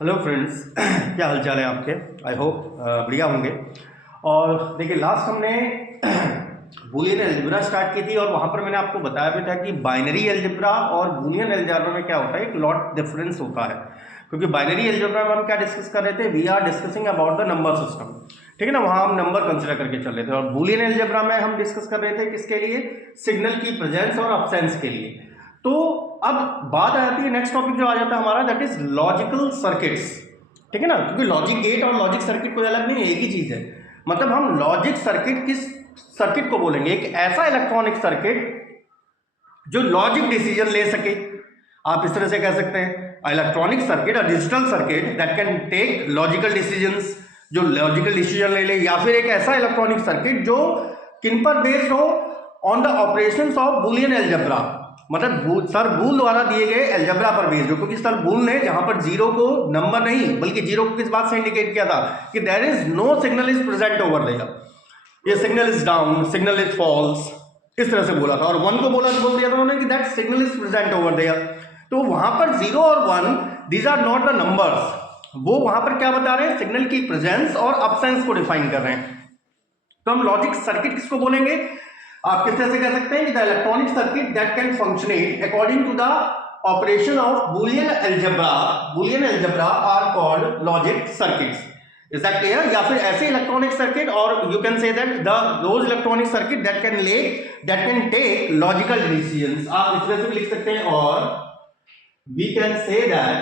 Hello friends क्या हाल चाल है आपके। आई होप बढ़िया होंगे। और देखिए लास्ट हमने बूलियन अलजेब्रा स्टार्ट की थी और वहाँ पर मैंने आपको बताया भी था कि बाइनरी अलजेब्रा और बूलियन अलजेब्रा में क्या होता है, एक लॉट डिफरेंस होता है। क्योंकि बाइनरी अलजेब्रा में हम क्या डिस्कस कर रहे थे, we are discussing about the number system, ठीक है ना, वहाँ हम नंबर कंसिडर करके चल रहे थे। और बूलियन अलजेब्रा में हम डिस्कस कर रहे थे किसके लिए, सिग्नल की प्रेजेंस और अब्सेंस के लिए। तो अब बात आ जाती है, नेक्स्ट टॉपिक जो आ जाता है हमारा, दैट इज लॉजिकल सर्किट्स, ठीक है ना। क्योंकि लॉजिक गेट और लॉजिक सर्किट कोई अलग नहीं है, एक ही चीज है। मतलब हम लॉजिक सर्किट किस सर्किट को बोलेंगे, एक ऐसा इलेक्ट्रॉनिक सर्किट जो लॉजिक डिसीजन ले सके। आप इस तरह से कह सकते हैं electronic circuit, a digital circuit that can take logical decisions, जो लॉजिकल डिसीजन ले ले। या फिर एक ऐसा इलेक्ट्रॉनिक सर्किट जो किन पर बेस्ड हो, on the operations of Boolean algebra, मतलब सर बूल द्वारा दिए गए अलजेब्रा पर बेस्ड हो। क्योंकि सर बूल ने जहां पर जीरो को नंबर नहीं बल्कि जीरो को किस बात से इंडिकेट किया था कि there is no signal is present over there, ये signal is down, signal is false, इस तरह से बोला था। और वन को बोल दिया था उन्होंने कि that signal is present over there. तो वहां पर जीरो और one, these are not the numbers. वो वहां पर क्या बता रहे हैं, सिग्नल की प्रेजेंस और अब्सेंस को डिफाइन कर रहे हैं। तो हम लॉजिक सर्किट किसको बोलेंगे, आप किस तरह से कह सकते हैं कि the electronic circuit that can functionate according to the operation of Boolean algebra are called logic circuits. Is that clear. या फिर ऐसे इलेक्ट्रॉनिक सर्किट, और you can say that those electronic circuit that can take logical decisions. आप इस तरह से भी लिख सकते हैं, और we can say that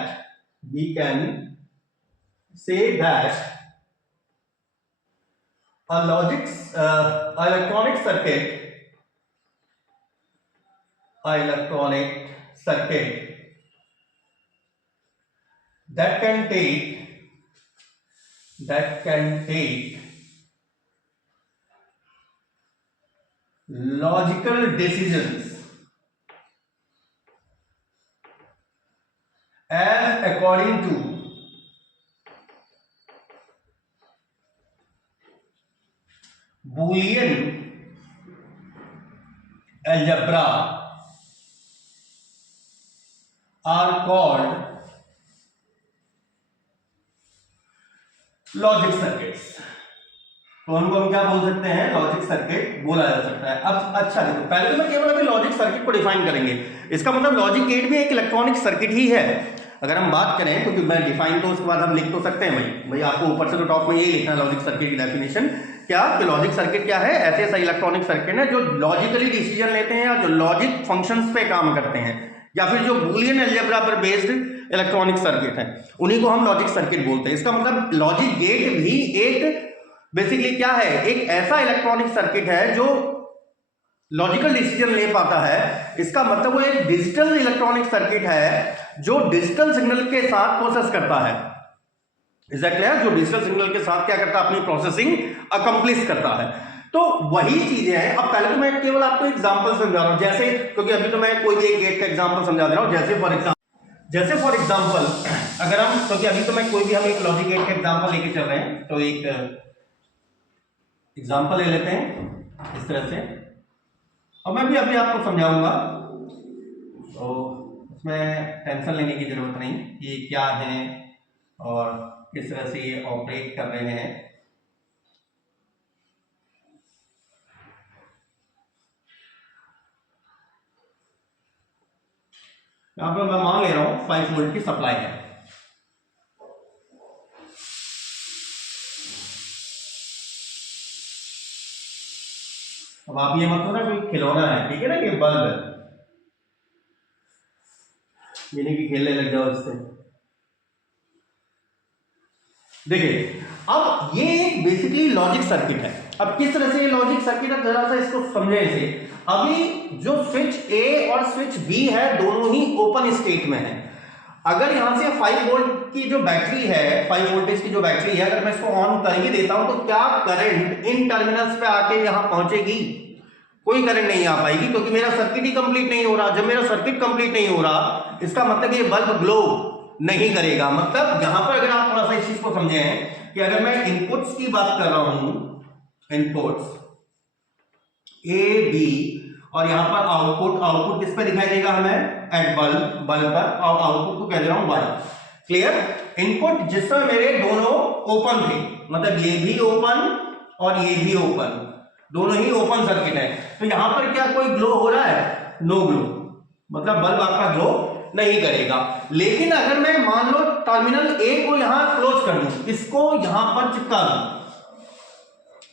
a electronic circuit that can take logical decisions as according to Boolean algebra are called logic circuits. तो उनको हम क्या बोल सकते हैं, लॉजिक सर्किट बोला जा सकता है। अब अच्छा देखो, पहले तो मैं केवल अभी लॉजिक सर्किट को डिफाइन करेंगे। इसका मतलब लॉजिक गेट भी एक इलेक्ट्रॉनिक सर्किट ही है अगर हम बात करें। क्योंकि मैं डिफाइन तो उसके बाद हम लिख तो सकते हैं भाई आपको ऊपर से तो टॉप में यही लिखना है लॉजिक सर्किट की डेफिनेशन। क्या कि लॉजिक सर्किट क्या है, ऐसे ऐसा इलेक्ट्रॉनिक सर्किट है जो लॉजिकली डिसीजन लेते हैं या जो लॉजिक फंक्शंस पे काम करते हैं, या फिर जो बूलियन अलजेब्रा पर बेस्ड इलेक्ट्रॉनिक सर्किट है, उन्हीं को हम लॉजिक सर्किट बोलते हैं। इसका मतलब लॉजिक गेट भी एक बेसिकली क्या है, एक ऐसा इलेक्ट्रॉनिक सर्किट है जो लॉजिकल डिसीजन ले पाता है। इसका मतलब वो एक डिजिटल इलेक्ट्रॉनिक सर्किट है जो डिजिटल सिग्नल के साथ प्रोसेस करता है। Is that clear. जो डिजिटल सिग्नल के साथ क्या करता है, अपनी प्रोसेसिंग अकम्प्लिश करता है। तो वही चीजें हैं। अब पहले तो मैं केवल आपको एग्जांपल समझा रहा हूं, जैसे क्योंकि अभी तो मैं कोई भी एक गेट का एग्जांपल समझा दे रहा हूं। जैसे फॉर एग्जांपल अगर हम, क्योंकि अभी तो मैं कोई भी हम एक लॉजिक गेट का एग्जांपल लेके चल रहे हैं, तो एक एग्जांपल ले लेते हैं इस तरह से, और मैं भी अभी आपको समझाऊंगा। तो उसमें टेंशन लेने की जरूरत नहीं कि क्या है और किस तरह से ये ऑपरेट कर रहे हैं। यहां पर मैं मान ले रहा हूं 5 वोल्ट की सप्लाई है। अब आप ये मत ना कोई खिलौना है, ठीक है ना, कि बल्ब है, ये नहीं कि खेलने लग जाओ इससे। देखिए अब ये एक बेसिकली लॉजिक सर्किट है। अब किस तरह से ये लॉजिक सर्किट है, जरा सा इसको समझे इसे। अभी जो स्विच ए और स्विच बी है दोनों ही ओपन स्टेट में है। अगर यहां से 5 वोल्ट की जो बैटरी है, 5 वोल्टेज की जो बैटरी है, अगर मैं इसको ऑन करके देता हूं तो क्या करंट इन टर्मिनल्स पे आके यहां पहुंचेगी? कोई करंट नहीं आ पाएगी, क्योंकि मेरा सर्किट ही कंप्लीट नहीं हो रहा। जब मेरा सर्किट कंप्लीट नहीं हो रहा, इसका मतलब ये बल्ब ग्लो नहीं करेगा। मतलब यहां पर अगर आप थोड़ा सा इस चीज को समझें कि अगर मैं इनपुट्स की बात कर रहा हूं, इनपुट्स ए बी, और यहां पर आउटपुट किस पे दिखाई देगा हमें, एट बल्ब पर, और आउटपुट को कह दे रहा हूं वाई। क्लियर? इनपुट जिस समय मेरे दोनों ओपन थे, मतलब ये भी ओपन और ये भी ओपन, दोनों ही ओपन सर्किट है, तो यहां पर क्या कोई ग्लो हो रहा है? नो ग्लो, मतलब बल्ब आपका ग्लो नहीं करेगा। लेकिन अगर मैं मान लो टर्मिनल ए को यहां क्लोज कर दूं, इसको यहां पर चिपका दूं,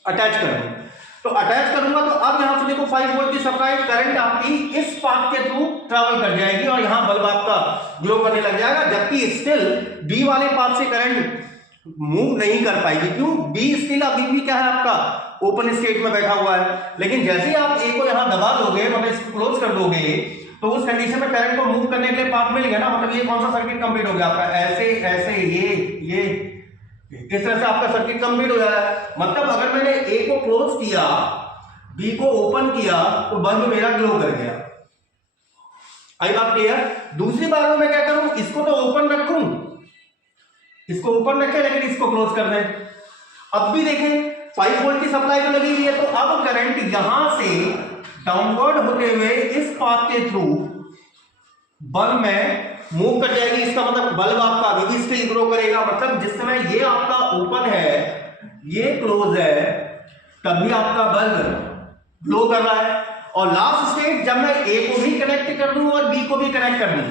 अटैच कर दूं, तो अटैच करूंगा तो अब यहां से देखो 5 वोल्ट की सप्लाई करंट आपकी इस पाथ के थ्रू ट्रैवल कर जाएगी और यहां बल्ब आपका ग्लो करने लग जाएगा, जबकि स्टिल बी वाले पाथ से करंट मूव नहीं कर पाएगी। क्यों? बी स्टिल अभी भी क्या है आपका ओपन स्टेट में बैठा हुआ है। लेकिन जैसे ही आप ए को यहां दबा दोगे, मतलब इसको क्लोज कर दोगे, तो उस कंडीशन में करंट को मूव करने के लिए पाथ मिल गया ना, मतलब ये कौन सा सर्किट कंप्लीट हो गया आपका? ऐसे ऐसे ये इस तरह से आपका सर्किट कंप्लीट हो जाएगा। मतलब अगर मैंने ए को क्लोज किया, बी को ओपन किया, तो बल्ब मेरा ग्लो कर गया। आई बात क्लियर? दूसरी बार में मैं क्या करूं, इसको तो ओपन रखूं, इसको ओपन रखे लेकिन इसको क्लोज कर दें। अब भी देखें 5 वोल्ट की सप्लाई तो लगी हुई है, तो अब करंट यहां से डाउनवर्ड होते हुए इस पाथ के थ्रू बल्ब में मूव कर जाएगी। इसका मतलब बल्ब आपका अभी भी स्टिल ग्लो करेगा। मतलब जिस समय ये आपका ओपन है, ये क्लोज है, तभी आपका बल्ब ग्लो कर रहा है। और लास्ट स्टेट जब मैं ए को भी कनेक्ट कर दूं और बी को भी कनेक्ट कर दूं,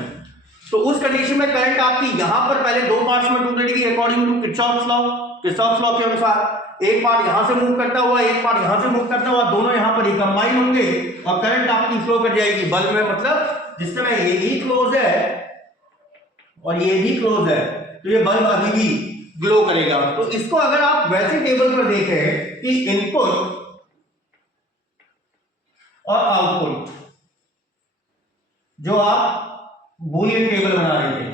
तो उस कंडीशन में करंट आपकी यहां पर पहले दो पार्ट्स में टूट जाएगी अकॉर्डिंग टू किरचॉफ्स लॉ के अनुसार। एक पार्ट यहां से मूव करता हुआ, एक पार्ट यहां से मूव करता हुआ, दोनों यहां पर ही कंबाइन होंगे और करंट आपकी फ्लो कर जाएगी बल्ब में। मतलब जिस समय ये भी क्लोज है और ये भी क्लोज है, तो ये बल्ब अभी भी ग्लो करेगा। तो इसको अगर आप वैसे टेबल पर देखें कि इनपुट और आउटपुट, जो आप बूलियन टेबल बना रहे थे,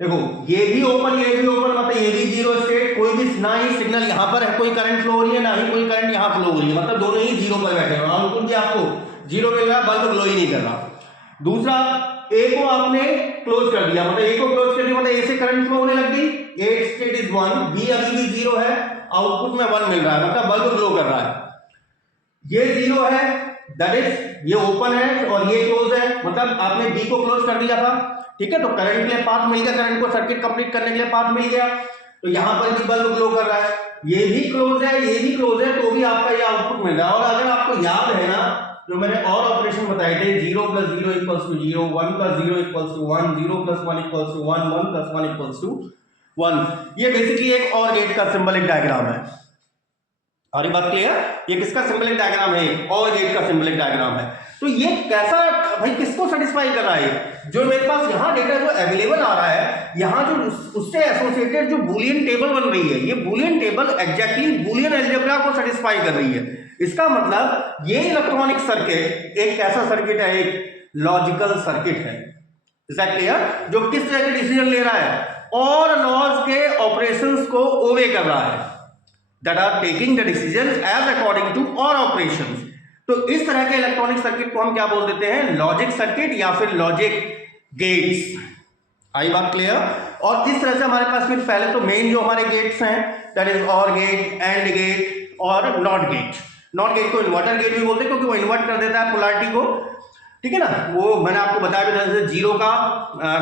देखो ये भी ओपन, ये भी ओपन, मतलब ये भी जीरो स्टेट, कोई भी ना ही सिग्नल यहां पर है, कोई करंट फ्लो हो रही है, ना ही कोई करंट यहां फ्लो हो रही है, मतलब दोनों ही जीरो पर बैठे हैं। आउटपुट भी आपको जीरो मिल रहा है, बल्ब ग्लो ही नहीं कर रहा। दूसरा, ए को आपने क्लोज कर दिया, मतलब ए को क्लोज कर दिया, मतलब ए से करंट फ्लो होने लग गई, ए स्टेट इज 1, बी अभी भी जीरो है, आउटपुट में 1 मिल रहा है, मतलब बल्ब ग्लो कर रहा है। ये जीरो है, दैट इज ये ओपन है और ये क्लोज है, मतलब आपने बी को क्लोज कर दिया था, ठीक है, तो करंट के लिए पाथ मिल गया, करंट को सर्किट कंप्लीट करने के लिए पाथ मिल गया, तो यहां पर भी बल्ब ग्लो कर रहा है। ये भी क्लोज है, ये भी क्लोज है, तो भी आपका ये आउटपुट मिल रहा है। और अगर आपको याद है ना, जो मैंने और ऑपरेशन बताए थे, 0 + 0 = 0, 1 + 0 = 1, 0 + 1 = 1, 1 + 1 = 1, ये बेसिकली एक और गेट का सिंबलिक डायग्राम है। और ये बात क्लियर? ये किसका सिंबलिक डायग्राम है? और गेट का सिंबलिक डायग्राम है। तो ये कैसा भाई किसको सेटिस्फाई कर रहा है? जो मेरे पास यहाँ डेटा जो अवेलेबल आ रहा है, यहाँ जो उससे एसोसिएटेड जो बूलियन टेबल बन रही है, ये Boolean table exactly Boolean algebra को सेटिस्फाई कर रही है। इसका मतलब ये इलेक्ट्रॉनिक सर्किट एक कैसा सर्किट है? एक लॉजिकल सर्किट है। Is that clear? जो किस तरह के डिसीजन ले रहा है? और लॉज के ऑपरेशंस को ओबे कर रहा है, that are taking the decisions as according to or operations। तो इस तरह के इलेक्ट्रॉनिक सर्किट को हम क्या बोल देते हैं? लॉजिक सर्किट या फिर लॉजिक गेट्स। आई बात क्लियर? और इस तरह से हमारे पास फिर पहले तो मेन जो हमारे गेट्स हैं, दैट इज और गेट, एंड गेट और नॉट गेट। नॉट गेट को इन्वर्टर गेट भी बोलते हैं, क्योंकि वो इन्वर्ट कर देता है पोलैरिटी को, ठीक है ना। वो मैंने आपको बताया भी, जैसे जीरो का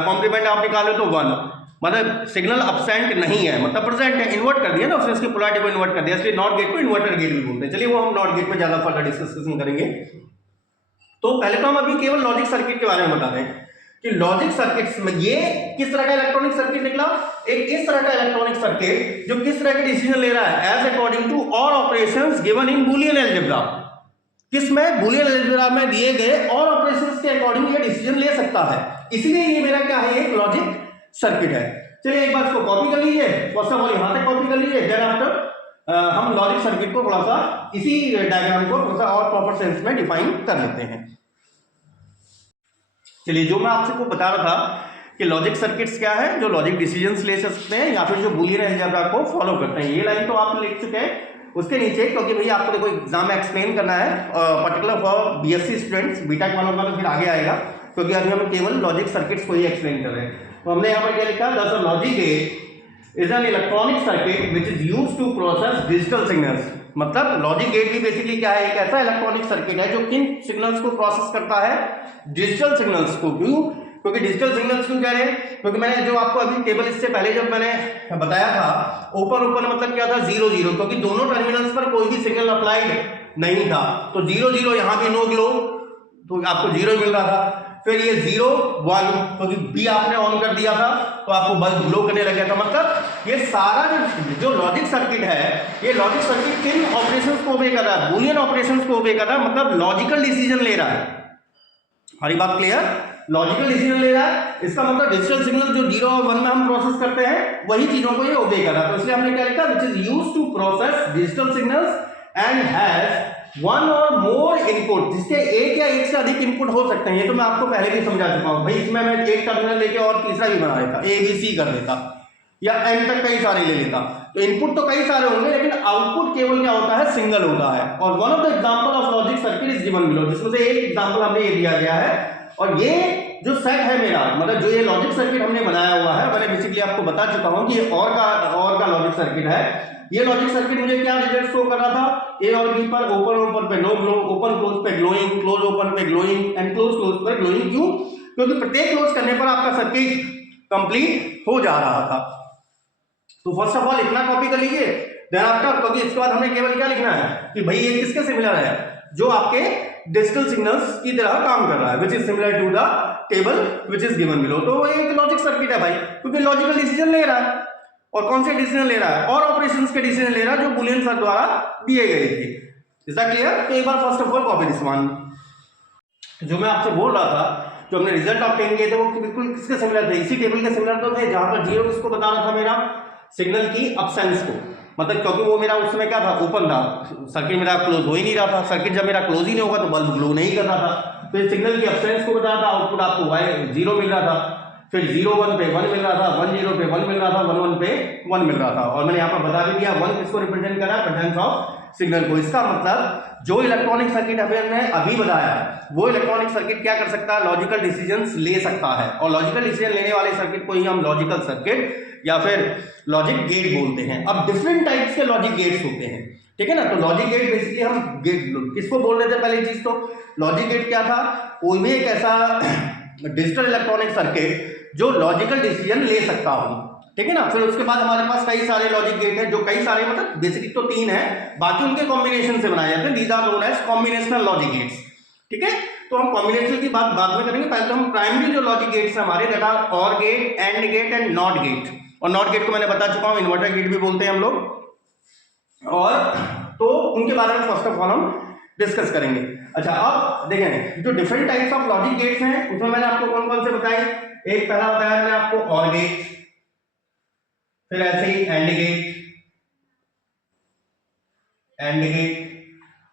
कॉम्प्लीमेंट आप निकाले तो 1, मतलब सिग्नल अब्सेंट नहीं है, मतलब प्रेजेंट है, इन्वर्ट कर दिया ना उसने, उसकी पोलैरिटी को इन्वर्ट कर दिया, इसलिए नॉट गेट को इन्वर्टर गेट भी बोलते हैं। चलिए वो हम नॉट गेट में ज्यादा फर्दर डिस्कशन करेंगे। तो पहले तो हम अभी केवल लॉजिक सर्किट के बारे में बता रहे हैं कि लॉजिक सर्किट्स में ये किस तरह का इलेक्ट्रॉनिक सर्किट निकला। एक इस तरह का इलेक्ट्रॉनिक सर्किट जो किस तरह के डिसीजन ले रहा है, एज अकॉर्डिंग टू और operations given in Boolean algebra. किसमें? बूलियन अलजेब्रा में दिए गए और ऑपरेशंस के अकॉर्डिंग ये डिसीजन ले सकता है, इसलिए ये मेरा क्या है? एक लॉजिक सर्किट है। चलिए एक बार इसको कॉपी कर लीजिए, फर्स्ट ऑफ ऑल यहां तक कॉपी कर लीजिए, देन आफ्टर हम लॉजिक सर्किट को थोड़ा सा इसी डायग्राम को थोड़ा सा और प्रॉपर सेंस में डिफाइन कर लेते हैं। चलिए जो मैं आपसे को बता रहा था कि लॉजिक सर्किट्स क्या है, जो लॉजिक डिसीजंस ले सकते हैं या फिर जो बूलियन अलजेब्रा को फॉलो करते हैं। ये लाइन तो आप लिख चुके हैं, उसके नीचे क्योंकि भैया आपको देखो एग्जाम में एक्सप्लेन करना है, particular for BSc students, BTech वालों का तो फिर आगे आएगा, क्योंकि अभी हम केवल लॉजिक सर्किट्स को ही एक्सप्लेन कर रहे हैं। तो हमने यहाँ पर क्या लिखा? This logic gate is an electronic circuit which is used to process digital signals. मतलब लॉजिक गेट भी बेसिकली क्या है? एक ऐसा इलेक्ट्रॉनिक सर्किट है जो किन सिग्नल्स को प्रोसेस करता है? डिजिटल सिग्नल्स को। क्यों? क्योंकि डिजिटल सिग्नल्स क्यों कह रहे हैं, क्योंकि मैंने जो आपको अभी टेबल इससे पहले जब मैंने बताया था ओपन ओपन मतलब क्या था 0 0, क्योंकि दोनों टर्मिनल्स पर कोई भी सिग्नल अप्लाइड नहीं था, तो 0 0 यहां भी नो ग्लो, तो आपको 0 मिल रहा था। फिर ये 0 1, क्योंकि बी आपने ऑन कर दिया था तो आपको बल्ब ग्लो करने लग गया था। मतलब ये सारा जो लॉजिक सर्किट है, ये लॉजिक सर्किट किन ऑपरेशंस को ओबे कर रहा है, बूलियन ऑपरेशंस को ओबे कर रहा है, मतलब लॉजिकल डिसीजन ले रहा है। हमारी बात क्लियर, लॉजिकल डिसीजन ले रहा है, इसका मतलब डिजिटल सिग्नल जो 0 और 1 में हम प्रोसेस करते हैं वही चीजों को ये ओबे कर रहा है। तो इसलिए हमने क्या लिखा, which is used to process digital signals and has one or more input, जिसके एक या एक से अधिक इनपुट हो सकते हैं। ये तो मैं आपको पहले भी समझा चुका हूं भाई, इसमें मैं एक टर्मिनल लेके और तीसरा भी बना देता, ए बी सी कर देता या एन तक कई सारे ले लेता, तो इनपुट तो कई सारे होंगे लेकिन आउटपुट केवल क्या होता है, सिंगल होता है। और one of the example of logic circuit is given below, जिसमें से एक एग्जांपल हमने ये दिया गया है। और ये जो सेट है मेरा, मतलब जो ये लॉजिक सर्किट हमने बनाया हुआ है, मैंने बेसिकली आपको बता चुका हूं कि ये और का लॉजिक सर्किट है। ये लॉजिक सर्किट मुझे क्या रिजल्ट शो कर रहा था, ए और बी पर ओपन ओपन पे नो ग्लो, ओपन क्लोज पे ग्लोइंग, क्लोज ओपन पे ग्लोइंग एंड क्लोज क्लोज पर ग्लोइंग। क्यों, क्योंकि प्रत्येक क्लोज करने पर आपका सर्किट कंप्लीट हो जा रहा था। तो फर्स्ट ऑफ ऑल इतना कॉपी कर लीजिए, देन आफ्टर, क्योंकि इसके बाद हमने केवल क्या लिखना है कि भाई ये किसके सिमिलर है, जो आपके डिजिटल सिग्नल्स की तरह काम कर रहा है, which is similar to the table which is given below. तो वो एक लॉजिक सर्किट है भाई, क्योंकि लॉजिकल डिसीजन ले रहा है। और कौन से डिसीजन ले रहा है, और ऑपरेशंस के डिसीजन ले रहा है जो बुलियन सर द्वारा दिए गए थे। Is that clear? तो एक बार first of all copy this one. जो मैं आपसे बोल रहा था, जो हमने रिजल्ट ऑब्टेन किए थे वो बिल्कुल किसके सिमिलर थे, इसी टेबल के सिमिलर तो थे, जहां पर 0 किसको बता रहा था, मेरा सिग्नल की अब्सेंस को। मतलब क्योंकि वो मेरा उस समय क्या था, ओपन था, सर्किट मेरा क्लोज हो ही नहीं रहा था। सर्किट जब मेरा क्लोज ही नहीं होगा तो बल्ब ग्लो नहीं कर रहा था, तो सिग्नल की अब्सेंस को बता रहा था। आउटपुट आपको y 0 मिल रहा था, फिर 0 1 पे 1 मिल रहा था, 1 0 पे 1 मिल रहा था, 1 1 पे 1 मिल रहा था। और मैंने यहाँ पर बता भी दिया 1 किसको रिप्रेजेंट कर रहा है, प्रेजेंस ऑफ सिग्नल को। इसका मतलब जो इलेक्ट्रॉनिक सर्किट हमने अभी बताया, वो इलेक्ट्रॉनिक सर्किट क्या कर सकता है, लॉजिकल डिसीजंस ले सकता है। और लॉजिकल डिसीजन लेने वाले सर्किट को ही हम लॉजिकल सर्किट या फिर लॉजिक गेट बोलते हैं। अब डिफरेंट टाइप्स के लॉजिक गेट्स होते हैं, ठीक है ना। तो लॉजिक गेट बेसिकली हम गेट किसको बोल रहे थे, पहली चीज तो लॉजिक गेट क्या था, कोई भी एक ऐसा डिजिटल इलेक्ट्रॉनिक सर्किट जो लॉजिकल डिसीजन ले सकता हो, ठीक है ना। फिर उसके बाद हमारे पास कई सारे लॉजिक गेट हैं, जो कई सारे मतलब बेसिकली तो 3 है, बाकी उनके कॉम्बिनेशन से बनाए जाते हैं। These are known as combinational logic gates, ठीक है। तो हम कॉम्बिनेशन की बात बाद में करेंगे, पहले तो हम प्राइमरी जो लॉजिक गेट्स हैं हमारे, that are or gate, and gate and not gate. और नॉट गेट को मैंने बता चुका हूं, इन्वर्टर गेट भी बोलते हैं हम लोग। और तो उनके बारे में फर्स्ट ऑफ ऑल हम डिस्कस करेंगे। अच्छा, अब देखें जो different types of logic gates हैं, उसमें मैंने आपको कौन कौन से बताए। एक पहला बताया मैंने आपको और गेट, फिर ऐसे ही एंड गेट,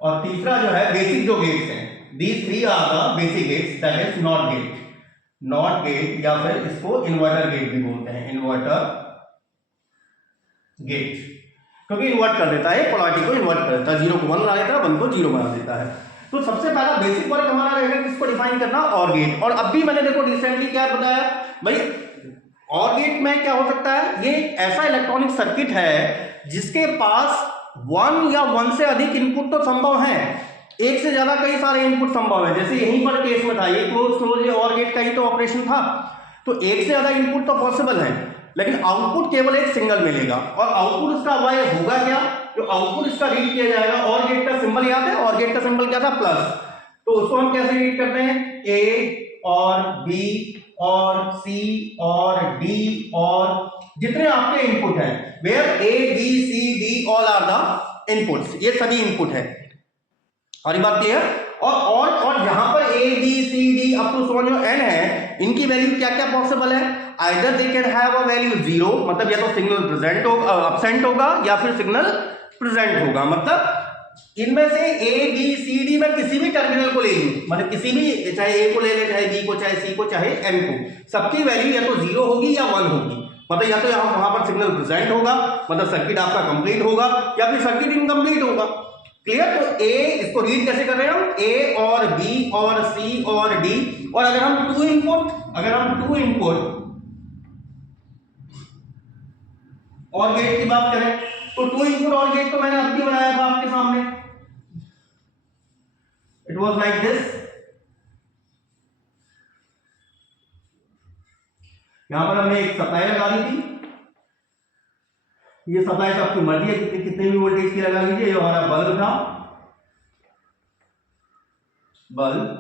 और तीसरा जो है बेसिक जो गेट्स हैं, these 3 are the basic gates, that is not gate या फिर इसको इन्वर्टर गेट भी बोलते हैं, इन्वर्टर गेट, क्योंकि इन्वर्ट कर देता है, पोलैरिटी को इन्वर्ट कर देता है, 0 को 1 बना देता है, 1 को 0 बना देता है। तो सबसे पहला बेसिक वर्क हमारा रहेगा किसको डिफाइन करना, और गेट। और अब भी मैंने देखो रिसेंटली क्या बताया भाई, और गेट में क्या हो सकता है, ये ऐसा इलेक्ट्रॉनिक सर्किट है जिसके पास 1 या 1 से अधिक इनपुट तो संभव है, एक से ज्यादा कई सारे इनपुट संभव है। जैसे यहीं पर केस में था, ये क्लोज ये और गेट का ही तो ऑपरेशन था, तो एक से ज्यादा इनपुट तो पॉसिबल है, लेकिन आउटपुट केवल एक सिंगल मिलेगा। और आउटपुट इसका y होगा क्या, जो आउटपुट इसका रीड किया जाएगा, और गेट का सिंबल याद है, और गेट का सिंबल क्या था, प्लस। तो उसको हम कैसे रीड करते हैं, A और B और C और D और जितने आपके इनपुट हैं, where A B C D all are the inputs, ये सभी इनपुट है। और ये बात क्लियर। और यहां पर A B C D up to so जो n है, इनकी वैल्यू क्या क्या पॉसिबल है, either they can have a value 0, मतलब या तो सिग्नल प्रेजेंट होगा, अब्सेंट होगा, या फिर सिग्नल प्रेजेंट होगा। मतलब इनमें से A B C D में किसी भी टर्मिनल को ले लूं, मतलब किसी भी, चाहे A को ले ले, चाहे B को, चाहे C को, चाहे M को, सबकी वैल्यू या तो 0 होगी या 1 होगी। मतलब या तो यहां वहां पर सिग्नल प्रेजेंट होगा, मतलब सर्किट आपका कंप्लीट होगा, या फिर सर्किट इनकम्प्लीट होगा। क्लियर। तो A इसको रीड कैसे कर रहे हैं हम, A और B और C और D। और अगर हम 2 इनपुट और गेट की बात करें, तो 2 इनपुट और गेट तो मैंने अभी बनाया था आपके सामने, इट वाज लाइक दिस। यहां पर हमने एक सप्लाई लगा दी थी, ये सप्लाई तो आपकी मर्जी है कितने भी वोल्टेज की लगा लीजिए। ये हमारा बल्ब था, बल्ब,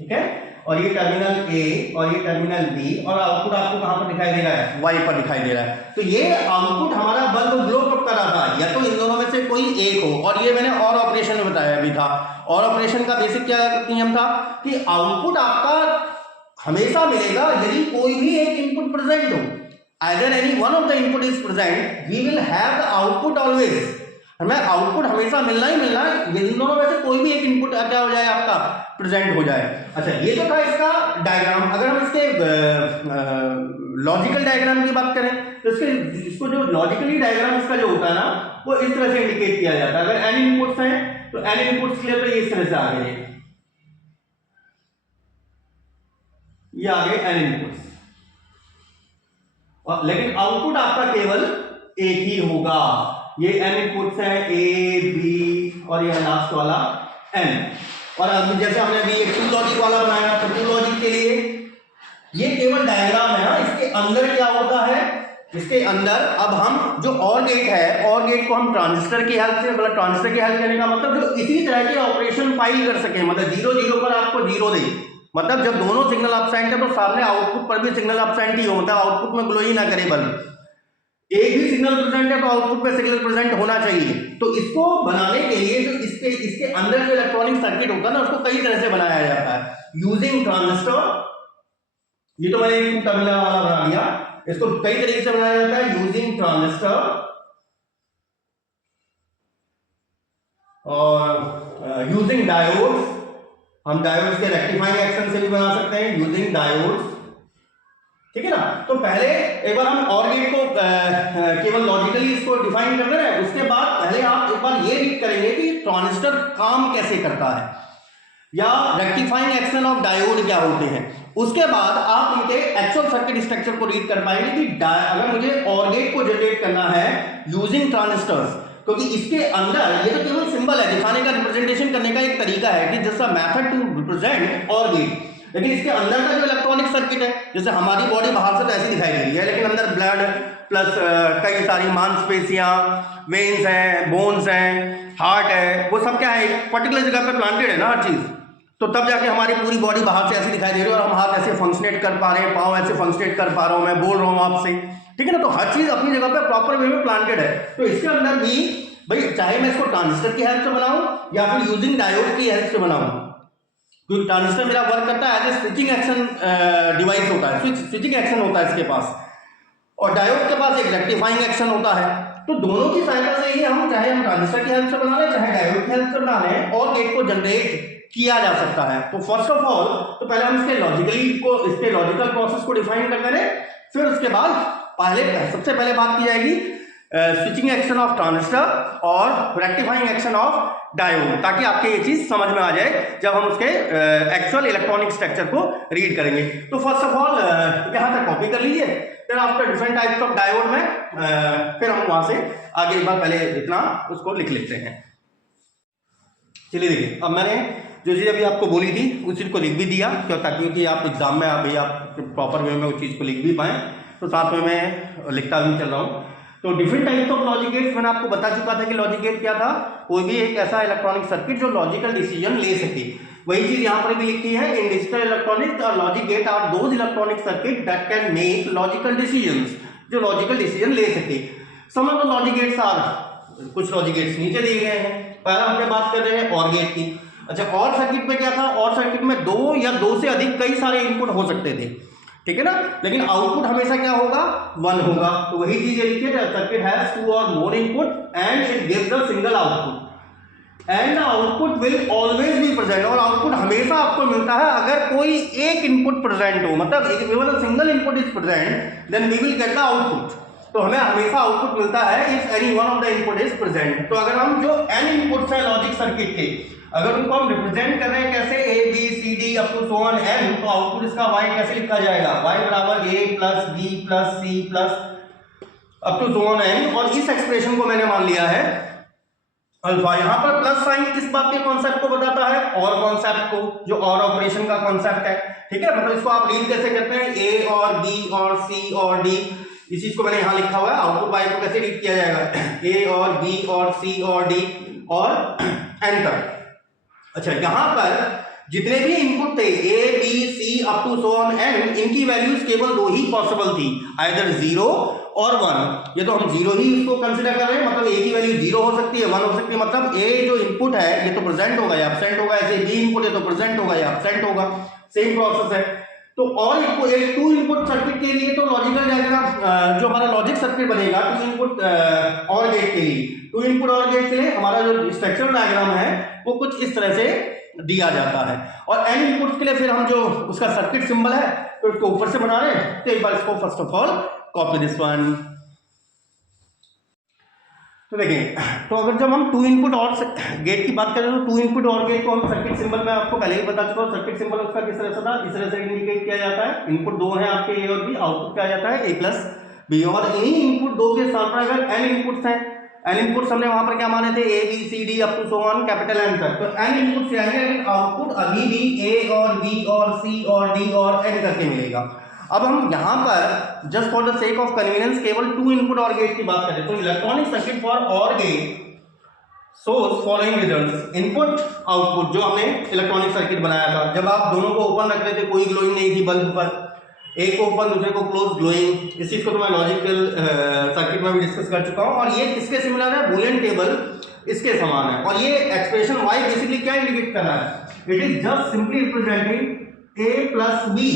ठीक है, और ये टर्मिनल ए और ये टर्मिनल बी, और आउटपुट आपको कहां पर दिखाई दे रहा है, वाई पर दिखाई दे रहा है। तो ये आउटपुट हमारा बल्ब ग्लो कब कर रहा था, या तो इन दोनों में से कोई एक हो। और ये मैंने और ऑपरेशन में बताया भी था। और ऑपरेशन का बेसिक क्या नियम था कि आउटपुट आपका हमेशा मिलेगा यदि कोई भी एक इनपुट प्रेजेंट हो। Either any one of the input is present, we will have the output always. हमें आउटपुट हमेशा मिलना ही मिलना है, इन दोनों में से कोई भी एक इनपुट क्या हो जाए आपका प्रेजेंट हो जाए। अच्छा, ये तो था इसका डायग्राम। अगर हम इसके लॉजिकल डायग्राम की बात करें तो इसको जो लॉजिकली डायग्राम इसका जो होता है ना, वो इस तरह से इंडिकेट किया जाता है। अगर एन इनपुट्स हैं तो एन इनपुट्स के लिए तो ये इस तरह से आगे, ये आगे एन इनपुट्स, लेकिन आउटपुट आपका केवल एक ही होगा। ये एन इनपुट्स है, ए बी और ये लास्ट वाला एन। और अब जैसे हमने अभी एक टू लॉजिक वाला बनाया, तो टू लॉजिक के लिए ये केवल डायग्राम है ना। इसके अंदर क्या होता है, इसके अंदर अब हम जो और गेट है, और गेट को हम ट्रांजिस्टर की हेल्प से, मतलब ट्रांजिस्टर की हेल्प करने का मतलब जो इसी तरह के ऑपरेशन फाइल कर सके, मतलब 0 0 पर आपको 0 दे, मतलब जब दोनों सिग्नल अपसेंट है तो सामने आउटपुट पर भी सिग्नल अपसेंट ही हो, मतलब आउटपुट में ग्लो ही ना करे बल्ब। एक भी सिग्नल प्रेजेंट है तो आउटपुट पे सिग्नल प्रेजेंट होना चाहिए। तो इसको बनाने के लिए जो इसके अंदर जो इलेक्ट्रॉनिक सर्किट होता है ना, उसको कई तरह से बनाया जाता है यूजिंग ट्रांजिस्टर। ये तो मैंने एक टर्मिनल वाला बना दिया, इसको कई तरीके से बनाया जाता है using transistor or using diodes. हम डायोड्स के रेक्टिफाइंग एक्शन से भी बना सकते हैं यूजिंग डायोड्स, ठीक है ना। तो पहले एक बार हम और गेट को केवल लॉजिकली इसको डिफाइन कर रहे हैं, उसके बाद पहले आप एक बार ये रीड करेंगे कि ट्रांजिस्टर काम कैसे करता है या रेक्टिफाइंग एक्शन ऑफ डायोड क्या होते हैं। उसके बाद आप इनके एक्चुअल सर्किट स्ट्रक्चर को रीड कर पाएंगे कि अगर मुझे और गेट को जनरेट करना है यूजिंग ट्रांजिस्टर्स, क्योंकि इसके अंदर ये तो केवल सिंबल है, दिखाने का, रिप्रेजेंटेशन करने का एक तरीका है कि जैसा मेथड टू रिप्रेजेंट और गेट। लेकिन इसके अंदर का जो इलेक्ट्रॉनिक सर्किट है, जैसे हमारी बॉडी बाहर से तो ऐसी दिखाई दे रही है, लेकिन अंदर ब्लड प्लस कई सारी मांसपेशियां, वेन्स हैं, बोन्स हैं, हार्ट है, वो सब क्या है एक पर्टिकुलर जगह पे प्लांटेड है ना हर चीज। तो तब जाके हमारी पूरी बॉडी बाहर से ऐसी दिखाई दे रही है और हम हाथ ऐसे फंक्शनेट कर पा रहे हैं, पाँव ऐसे फंक्शनेट कर पा रहा हूं, मैं बोल रहा हूं आपसे, ठीक है ना। तो हर चीज अपनी जगह पे प्रॉपर वे में प्लांटेड है। तो इसके अंदर भी भाई चाहे मैं इसको ट्रांजिस्टर की हेल्प से बनाऊं या फिर यूजिंग डायोड की हेल्प से बनाऊं, क्योंकि ट्रांजिस्टर मेरा वर्क करता है as a switching action device होता है, स्विचिंग एक्शन होता है इसके पास, और डायोड के पास एक रेक्टिफाइंग एक्शन होता है। तो दोनों की सहायता से ही हम चाहे हम ट्रांजिस्टर की हेल्प से बना लें चाहे डायोड की हेल्प से बना लें और गेट को जनरेट किया जा सकता है। तो फर्स्ट ऑफ ऑल तो पहले हम इसके लॉजिकल प्रोसेस को डिफाइन करते हैं, फिर उसके बाद सबसे पहले बात की जाएगी स्विचिंग एक्शन ऑफ ट्रांजिस्टर और रेक्टिफाइंग एक्शन ऑफ डायोड, ताकि आपके ये चीज समझ में आ जाए जब हम उसके एक्चुअल इलेक्ट्रॉनिक स्ट्रक्चर को रीड करेंगे। तो फर्स्ट ऑफ ऑल यहां तक कॉपी कर लीजिए, फिर after different types of diode में फिर हम वहां से आगे एक बार पहले इतना उसको लिख लेते हैं। चलिए देखिए, अब मैंने जो चीज़ अभी आपको बोली थी उस चीज़ को लिख भी दिया, क्यों, ताकि कि आप एग्जाम में अभी आप प्रॉपर वे में उस चीज़ को लिख भी पाएँ। तो साथ में मैं लिखता भी चल रहा हूँ। तो different types of logic gates मैंने आपको बता चुका था कि लॉजिक गेट क्या था, कोई भी एक ऐसा इलेक्ट्रॉनिक सर्किट जो लॉजिकल डिसीजन ले सके। वही चीज यहाँ पर भी लिखी है, इन डिजिटल इलेक्ट्रॉनिक्स और logic gate are those electronic circuit that can make logical decisions, जो लॉजिकल डिसीजन ले सके। Some of the logic gates are, कुछ लॉजिक गेट्स नीचे दिए गए हैं। पहला हमने बात कर रहे हैं और गेट की। अच्छा, और सर्किट में क्या था, और सर्किट में दो या दो से अधिक कई सारे इनपुट हो सकते थे, ठीक है ना, लेकिन आउटपुट हमेशा क्या होगा, 1 होगा। तो वही चीज लिखिए, सर्किट हैज 2 और more input and it gives a single output and output will always be present, और आउटपुट हमेशा आपको मिलता है अगर कोई एक इनपुट प्रेजेंट हो, मतलब एक single input is present then we will get the output. तो हमें हमेशा आउटपुट मिलता है if any one of the input is present. तो अगर हम जो n इनपुट्स है लॉजिक सर्किट के, अगर उनको हम रिप्रेजेंट कर रहे हैं कैसे, a b c d up to so on n, तो आउटपुट इसका y कैसे लिखा जाएगा, y बराबर a plus b plus c plus up to so on n। और इस एक्सप्रेशन को मैंने मान लिया है अल्फा। यहाँ पर प्लस साइन किस बात के कॉन्सेप्ट को बताता है? और कॉन्सेप्ट को, जो और ऑपरेशन का कॉन्सेप्ट है, ठीक है। मतलब इसको आप रीड कैसे करते हैं? ए और बी और सी और डी, इस चीज को मैंने यहाँ लिखा हुआ है। आउटपुट वाई को कैसे रीड किया जाएगा? ए और बी और सी और डी और एंटर। अच्छा, यहाँ पर जितने भी इनपुट थे A B C up to so on N, इनकी वैल्यूज केवल दो ही पॉसिबल थी, आइदर 0 और 1। ये तो हम 0 ही इसको कंसिडर कर रहे हैं, मतलब ए की वैल्यू 0 हो सकती है, 1 हो सकती है। मतलब ए जो इनपुट है ये तो प्रेजेंट होगा या एब्सेंट होगा, ऐसे बी इनपुट है तो प्रेजेंट होगा या एब्सेंट होगा, सेम प्रोसेस है। तो और एक टू इनपुट सर्किट के लिए तो लॉजिकल डायग्राम, जो हमारा लॉजिक सर्किट बनेगा टू इनपुट और गेट के लिए, टू इनपुट और गेट के लिए हमारा जो स्ट्रक्चरल डायग्राम है वो कुछ इस तरह से दिया जाता है। और एन इनपुट के लिए फिर हम जो उसका सर्किट सिंबल है तो इसको ऊपर से बना रहे हैं, तो एक बार इसको first of all copy this one. तो देखिए, तो अगर जब हम टू इनपुट और गेट की बात करें तो टू इनपुट और गेट को हम सर्किट सिंबल में आपको पहले ही बता चुका हूं। सर्किट सिंबल उसका किस तरह से था, इस तरह से इंडिकेट किया जाता है। इनपुट दो है आपके ए और बी, आउटपुट क्या जाता है ए प्लस बी। और इन्हीं इनपुट दो के साथ अगर एन इनपुट्स हैं, एन इनपुट्स हमने वहां पर क्या माने थे? A B C D up to so on capital N तक। तो एन इनपुट्स आएंगे, लेकिन आउटपुट अभी भी ए और बी और सी और डी और एन करके मिलेगा। अब हम यहाँ पर just for the sake of convenience केवल टू इनपुट और गेट की बात करें तो electronic circuit for or gate सोर्स फॉलोइंग रिजल्ट्स, इनपुट आउटपुट जो हमने इलेक्ट्रॉनिक सर्किट बनाया था, जब आप दोनों को ओपन रख रहे थे कोई ग्लोइंग नहीं थी बल्ब पर, एक को ओपन दूसरे को क्लोज ग्लोइंग। इस चीज को तो मैं लॉजिकल सर्किट में भी डिस्कस कर चुका हूं। और ये किसके सिमिलर है? बूलियन टेबल इसके समान है। और ये एक्सप्रेशन वाई बेसिकली क्या इंडिकेट कर रहा है? It is just simply representing A plus B.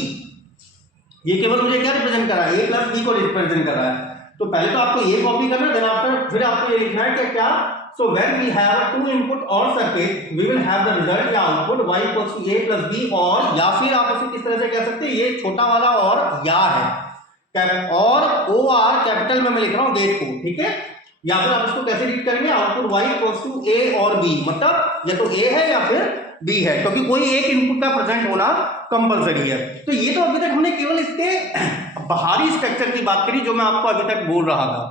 ये केवल मुझे क्या रिप्रेजेंट कर रहा है? ए प्लस बी को रिप्रेजेंट कर रहा है। तो पहले तो आपको ये कॉपी करना है, देन आफ्टर फिर आपको ये लिखना है कि क्या, so when we have a two input OR circuit we will have the result या output y equals to a plus b, और या फिर आप इसे किस तरह से कह सकते हैं, ये छोटा वाला और या है, और ओ आर कैपिटल में मैं लिख रहा हूं गेट को, ठीक है। या फिर आप इसको कैसे रीड करेंगे? Output y equals to a और b, मतलब या तो a है या फिर b है, क्योंकि कोई एक इनपुट का प्रेजेंट होना कंपलसरी है। तो ये तो अभी तक हमने केवल इसके बाहरी स्ट्रक्चर की बात करी जो मैं आपको अभी तक बोल रहा था,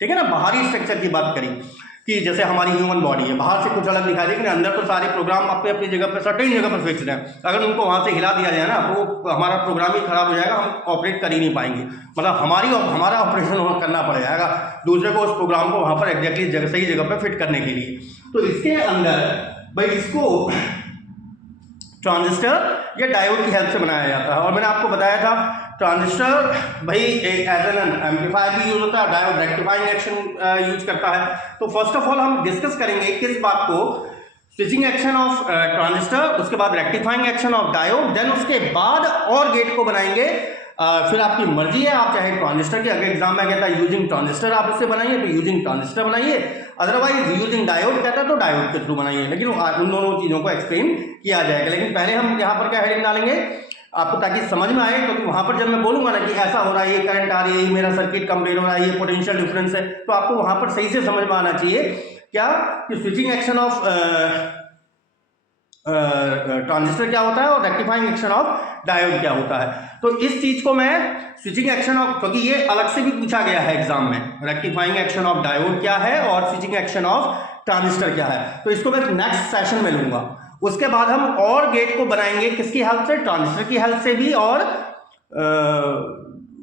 ठीक है ना। बाहरी स्ट्रक्चर की बात करी कि जैसे हमारी ह्यूमन बॉडी है, बाहर से कुछ अलग दिखाई दे, लेकिन अंदर तो सारे प्रोग्राम अपनी अपनी जगह पर सर्टेन जगह पर फिक्स्ड है। अगर उनको वहां से हिला दिया जाए ना तो हमारा प्रोग्राम ही खराब हो जाएगा, हम ऑपरेट कर ही नहीं पाएंगे। मतलब हमारा ऑपरेशन करना पड़ जाएगा दूसरे को, उस प्रोग्राम को वहां पर एग्जैक्टली सही जगह पर फिट करने के लिए। तो इसके अंदर भाई इसको ट्रांजिस्टर या डायोड की हेल्प से बनाया जाता है। और मैंने आपको बताया था ट्रांजिस्टर भाई एक एज एन एम्पलीफायर भी यूज होता है, डायोड रेक्टिफाइंग एक्शन यूज करता है। तो फर्स्ट ऑफ ऑल हम डिस्कस करेंगे किस बात को, स्विचिंग एक्शन ऑफ ट्रांजिस्टर, उसके बाद rectifying action of diode, then उसके बाद और गेट को बनाएंगे। फिर आपकी मर्जी है, आप चाहे ट्रांजिस्टर की, अगर एग्जाम में कहता है यूजिंग ट्रांजिस्टर आप इससे बनाइए तो यूजिंग ट्रांजिस्टर बनाइए, अदरवाइज यूजिंग डायोड कहता है तो डायोड के थ्रू बनाइए। लेकिन उन दोनों चीज़ों को एक्सप्लेन किया जाएगा। लेकिन पहले हम यहाँ पर क्या हेडिंग डालेंगे आपको, ताकि समझ में आए, क्योंकि वहां पर जब मैं बोलूंगा ना कि ऐसा हो रहा है, ये करंट आ रही है, मेरा सर्किट कंप्लीट हो रहा है, ये पोटेंशियल डिफरेंस है, तो आपको वहां पर सही से समझ में आना चाहिए क्या कि स्विचिंग एक्शन ऑफ ट्रांजिस्टर क्या होता है और रेक्टिफाइंग एक्शन ऑफ डायोड क्या होता है। तो इस चीज को मैं स्विचिंग एक्शन ऑफ, क्योंकि ये अलग से भी पूछा गया है एग्जाम में, रेक्टिफाइंग एक्शन ऑफ डायोड क्या है और स्विचिंग एक्शन ऑफ ट्रांजिस्टर क्या है, तो इसको मैं नेक्स्ट सेशन में लूंगा। उसके बाद हम और गेट को बनाएंगे किसकी हेल्प से? ट्रांजिस्टर की हेल्प से भी और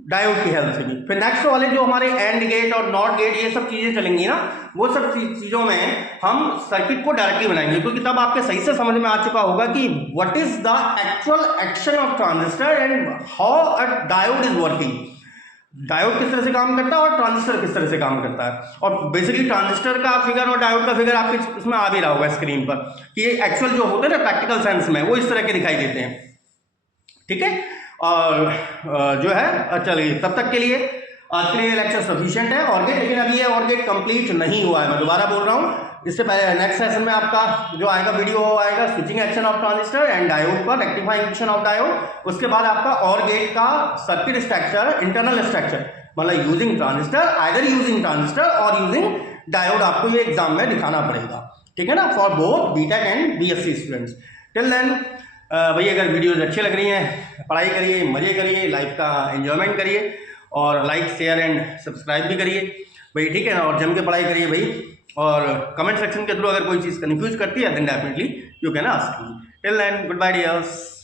डायोड की हेल्प से भी। फिर नेक्स्ट वाले जो हमारे एंड गेट और नॉट गेट ये सब चीजें चलेंगी ना, वो सब चीजों में हम सर्किट को डायरेक्टली बनाएंगे, क्योंकि तब आपके सही से समझ में आ चुका होगा कि what is the actual action of transistor and how a diode is working. Diode किस तरह से काम करता है और ट्रांजिस्टर किस तरह से काम करता है। और बेसिकली ट्रांजिस्टर का फिगर और डायोड का फिगर आपके उसमें आ भी रहा होगा स्क्रीन पर, कि ये एक्चुअल जो होते हैं ना प्रैक्टिकल सेंस में, वो इस तरह के दिखाई देते हैं, ठीक है। और जो है चलिए तब तक के लिए आज के लिए लेक्चर सफिशिएंट है और गेट, लेकिन अभी ये और गेट कंप्लीट नहीं हुआ है, मैं दोबारा बोल रहा हूँ। इससे पहले नेक्स्ट सेशन में आपका जो आएगा वीडियो वो आएगा switching action of transistor and diode पर, रेक्टिफाइंग एक्शन ऑफ डायोड। उसके बाद आपका और गेट का सर्किट स्ट्रक्चर, इंटरनल स्ट्रक्चर, मतलब using transistor, either using transistor or using diode, आपको ये एग्जाम में दिखाना पड़ेगा, ठीक है ना, for both BTech and BSc students. Till then भाई अगर वीडियोज अच्छी लग रही हैं, पढ़ाई करिए, मजे करिए, लाइफ का एंजॉयमेंट करिए और लाइक शेयर एंड सब्सक्राइब भी करिए भाई, ठीक है ना। और जम के पढ़ाई करिए भाई, और कमेंट सेक्शन के थ्रू अगर कोई चीज़ कन्फ्यूज करती है then definitely you can ask me. Till then goodbye dears.